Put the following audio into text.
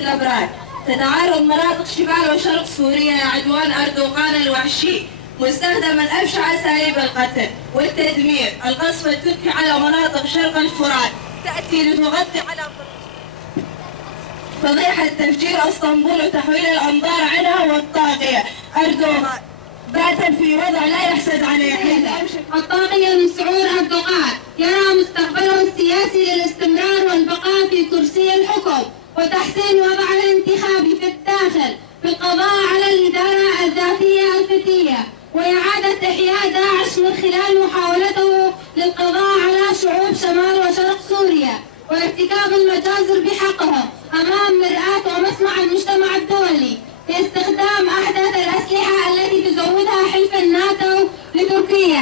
الأبرار. تتعرض مناطق شمال وشرق سوريا لعدوان أردوغان الوحشي مستخدما أبشع أساليب القتل والتدمير. القصف التركي على مناطق شرق الفرات تأتي لتغطي على فضيحة تفجير اسطنبول وتحويل الأنظار عنها والطاغية أردوغان باتا في وضع لا يحسد عليه حين. الطاغية مسعود أردوغان يرى مستقبله السياسي للاستمرار والبقاء في كرسي الحكم وتحسين وضعه الانتخابي في الداخل بالقضاء على الإدارة الذاتية الفتية وإعادة إحياء داعش من خلال محاولته للقضاء على شعوب شمال وشرق سوريا وارتكاب المجازر بحقهم أمام مرآة ومسمع المجتمع الدولي لاستخدام أحدث الأسلحة التي تزودها حلف الناتو لتركيا.